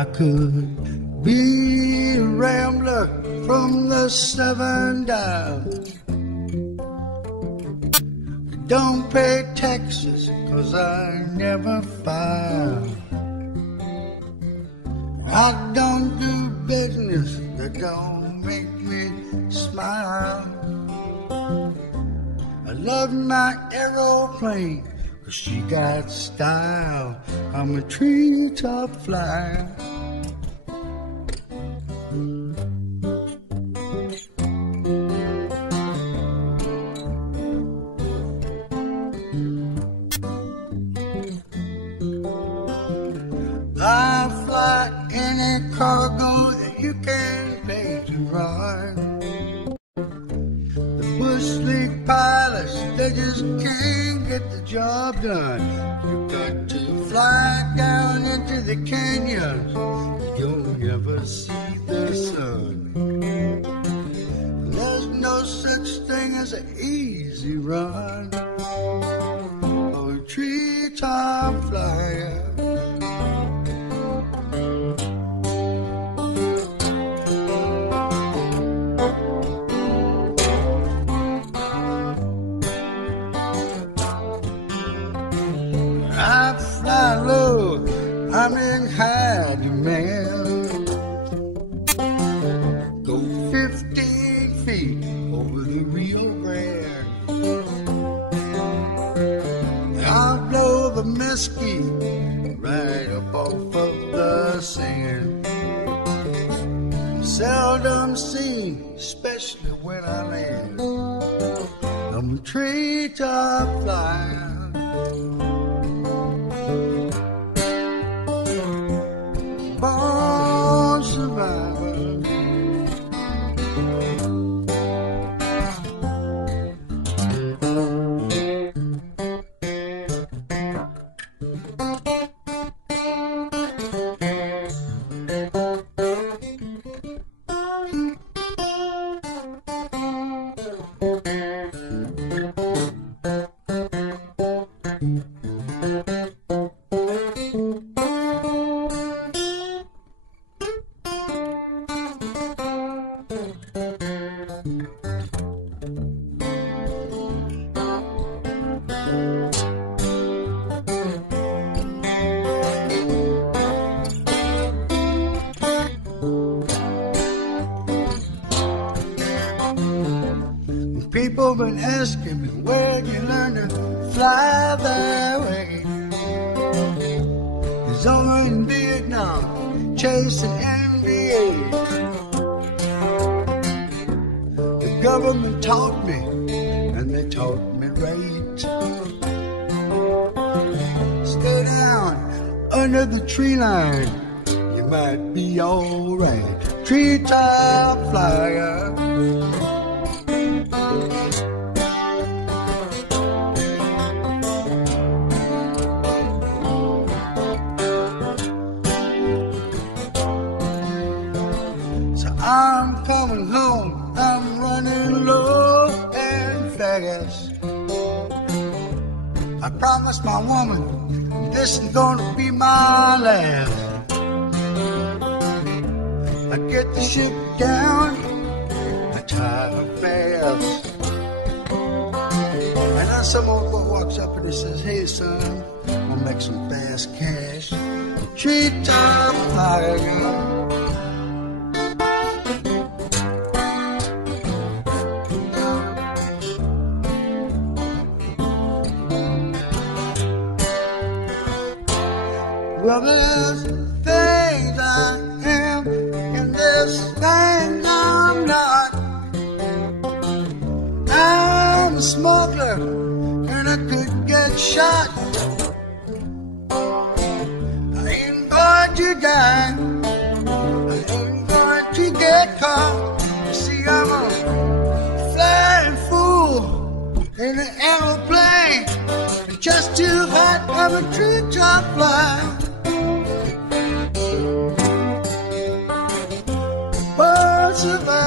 I could be a rambler from the 7 Dials. Don't pay taxes 'cause I never file. I don't do business that don't make me smile. I love my aeroplane 'cause she got style. I'm a treetop flyer. I fly any cargo that you can pay to run. The bush league pilots, they just can't get the job done. You got to fly down into the canyons, you'll never see the sun. There's no such thing as an easy run. Oh, treetop flyer. I fly low, I'm in high demand. Go 15 feet over the Rio Grande. I'll blow the mesquite right up off of the sand. Seldom seen, especially when I land. I'm a treetop flyer. Born survivor. People been asking me where'd you learn to fly that way. It's over in Vietnam, chasing NBA. The government taught me, and they taught me right. Stay down under the tree line, you might be alright. Treetop flyer. I'm coming home, I'm running low and fast. I promised my woman, this is gonna be my last. I get the ship down, I tie her fast. And then some old boy walks up and he says, hey son, we'll make some fast cash. Treetop flyer. Well, there's things I am, and there's things I'm not. I'm a smuggler, and I could get shot. I ain't going to die, I ain't going to get caught. You see, I'm a flying fool in an aeroplane. It's just too hot, I'm a treetop flyer. Survive.